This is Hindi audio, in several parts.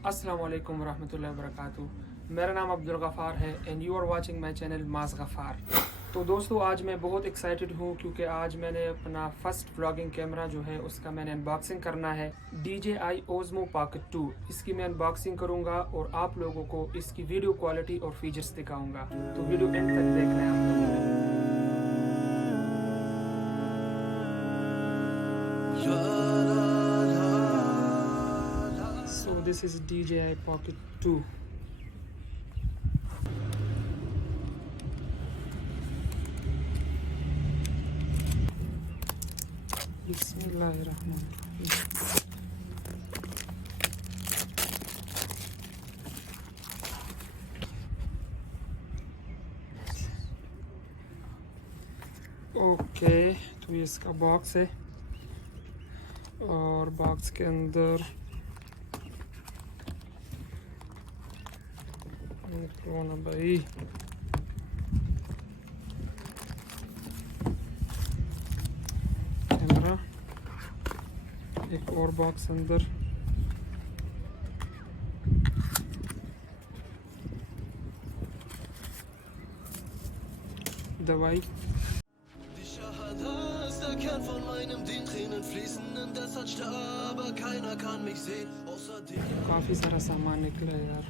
अस्सलाम वालेकुम वरहमतुल्लाहि वबरकातुहू। मेरा नाम अब्दुल गफ़ार है and you are watching my channel मास गफ़ार। तो दोस्तों आज मैं बहुत एक्साइटेड हूँ क्योंकि आज मैंने अपना फर्स्ट व्लॉगिंग कैमरा जो है उसका मैंने अनबॉक्सिंग करना है, DJI Osmo Pocket 2। इसकी मैं अनबॉक्सिंग करूँगा और आप लोगों को इसकी वीडियो क्वालिटी और फीचर्स दिखाऊँगा, तो वीडियो एंड तक देखना है आप लोगों ने। So this is DJI Pocket 2. Bismillahirrahmanirrahim. Okay, तो ये इसका बॉक्स है और बॉक्स के अंदर कौन है भाई, कैमरा, एक और बॉक्स अंदर, दवाई, Kern von meinem den Tränen fließen in der Stadt, aber keiner kann mich sehen außer dir. काफी सारा सामान निकला है यार।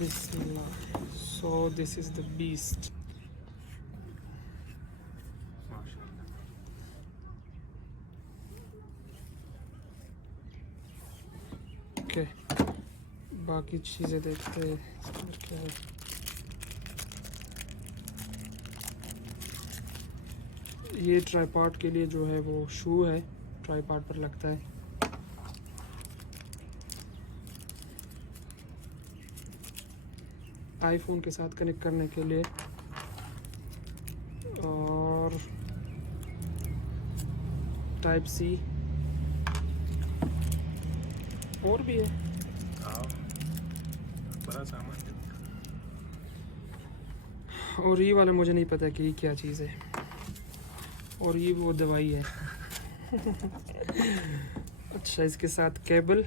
Bismillah. So this is the beast. Okay. बाकी चीज़ें देखते हैं क्या है। ये ट्राइपॉड के लिए जो है वो शू है, ट्राइपॉड पर लगता है। आईफोन के साथ कनेक्ट करने के लिए, और टाइप सी और भी है, बड़ा सामान। और ये वाला मुझे नहीं पता कि ये क्या चीज़ है, और ये वो दवाई है। अच्छा, इसके साथ केबल,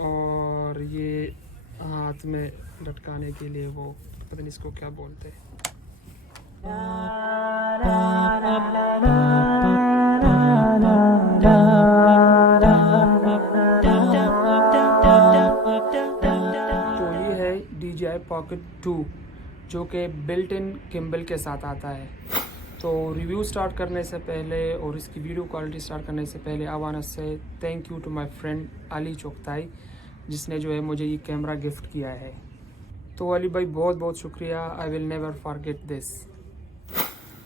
और ये हाथ में लटकाने के लिए वो पता नहीं इसको क्या बोलते हैं। तो ये है DJI Pocket 2 जो कि बिल्ट इन गिम्बल के साथ आता है। तो रिव्यू स्टार्ट करने से पहले और इसकी वीडियो क्वालिटी स्टार्ट करने से पहले I want to say thank you to my friend Ali Chughtai, जिसने जो है मुझे ये कैमरा गिफ्ट किया है। तो अली भाई बहुत बहुत शुक्रिया, I will never forget this.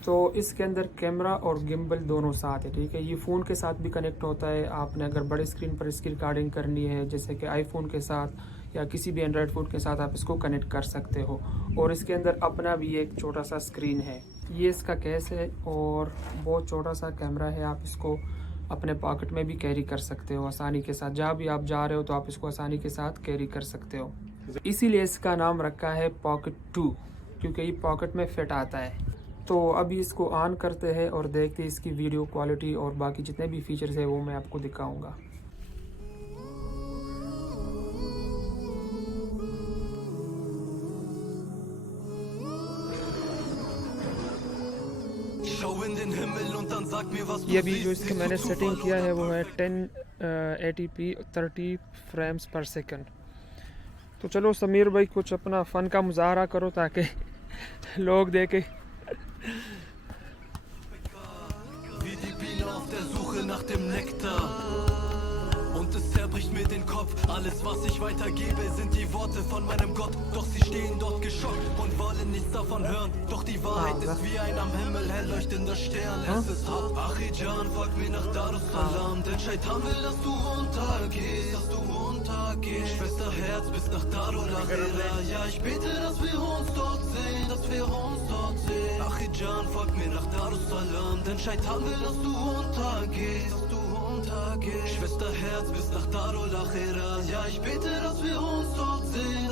तो इसके अंदर कैमरा और गिम्बल दोनों साथ है, ठीक है। ये फ़ोन के साथ भी कनेक्ट होता है, आपने अगर बड़े स्क्रीन पर इसकी रिकॉर्डिंग करनी है जैसे कि आईफोन के साथ या किसी भी एंड्रॉयड फ़ोन के साथ आप इसको कनेक्ट कर सकते हो। और इसके अंदर अपना भी एक छोटा सा स्क्रीन है। ये इसका केस है और बहुत छोटा सा कैमरा है, आप इसको अपने पॉकेट में भी कैरी कर सकते हो आसानी के साथ। जहाँ भी आप जा रहे हो तो आप इसको आसानी के साथ कैरी कर सकते हो। इसीलिए इसका नाम रखा है Pocket 2, क्योंकि ये पॉकेट में फिट आता है। तो अभी इसको ऑन करते हैं और देखते हैं इसकी वीडियो क्वालिटी और बाकी जितने भी फीचर्स है वो मैं आपको दिखाऊंगा। ये अभी जो इसका मैंने सेटिंग किया है वो है 1080p 30 फ्रेम्स पर सेकंड। तो चलो समीर भाई कुछ अपना फ़न का मुजाहरा करो ताकि लोग देखें। Zerbricht mir den Kopf, alles was ich weitergebe sind die Worte von meinem Gott, doch sie stehen dort geschockt und wollen nichts davon hören, doch die Wahrheit ist wie ein am Himmel hell leuchtender Stern, es ist hart. Achijan, folg mir nach Darussalam, denn Shaitan will, dass du runtergehst, Schwesterherz bis nach Darul Akhira, ja ich bete, dass wir uns dort sehen, Achijan, folg mir nach Darussalam, denn Shaitan will, dass du runtergehst, Schwesterherz bis nach Darul Akhira, ja ich bete, dass wir uns dort sehen,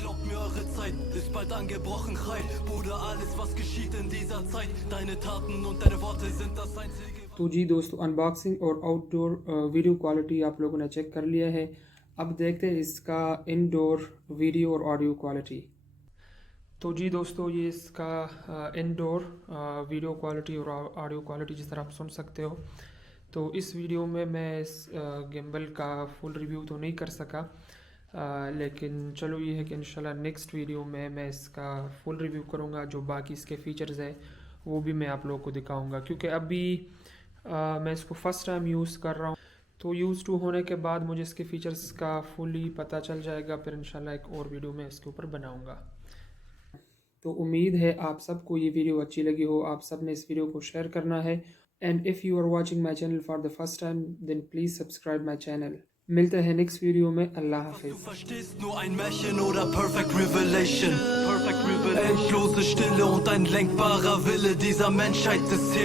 glaubt mir, eure Zeit ist bald angebrochen. Chai, Bruder, alles was geschieht in dieser Zeit, deine Taten und deine Worte sind das einzige. तो जी दोस्तों, अनबॉक्सिंग और आउटडोर वीडियो क्वालिटी आप लोगों ने चेक कर लिया है। अब देखते हैं इसका इनडोर वीडियो और ऑडियो क्वालिटी। तो जी दोस्तों, ये इसका इनडोर वीडियो क्वालिटी और ऑडियो क्वालिटी जिस तरह आप सुन सकते हो। तो इस वीडियो में मैं इस गिम्बल का फुल रिव्यू तो नहीं कर सका, लेकिन चलो ये है कि इंशाल्लाह नेक्स्ट वीडियो में मैं इसका फुल रिव्यू करूँगा। जो बाकी इसके फ़ीचर्स है वो भी मैं आप लोगों को दिखाऊँगा, क्योंकि अभी मैं इसको फ़र्स्ट टाइम यूज़ कर रहा हूँ। तो यूज़ टू होने के बाद मुझे इसके फ़ीचर्स का फुली पता चल जाएगा, फिर इंशाल्लाह एक और वीडियो मैं इसके ऊपर बनाऊँगा। तो उम्मीद है आप सबको ये वीडियो अच्छी लगी हो। आप सब ने इस वीडियो को शेयर करना है। And if you are watching my channel for the first time then please subscribe my channel. मिलते हैं नेक्स्ट वीडियो में। अल्लाह हाफिज़। Du verstehst nur ein Märchen oder Perfect Revelation. Endlose Stille und ein lenkbarer Wille dieser Menschheit ist